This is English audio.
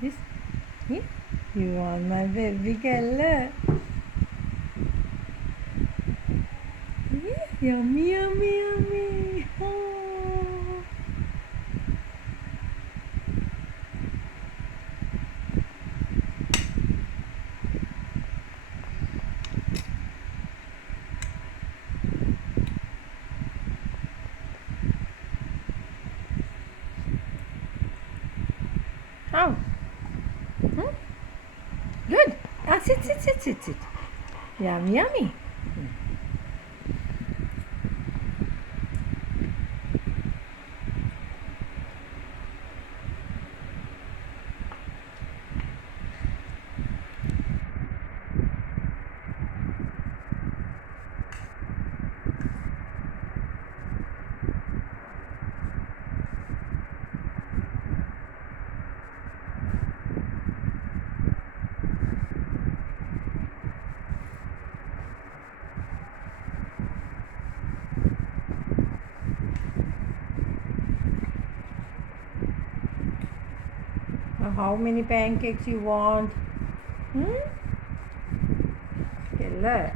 This, yeah, you are my baby girl. Yeah, yummy, yummy, yummy. Oh. How? Hmm? Good. Ah, sit. Yummy, yummy. How many pancakes you want? Hmm? Killer.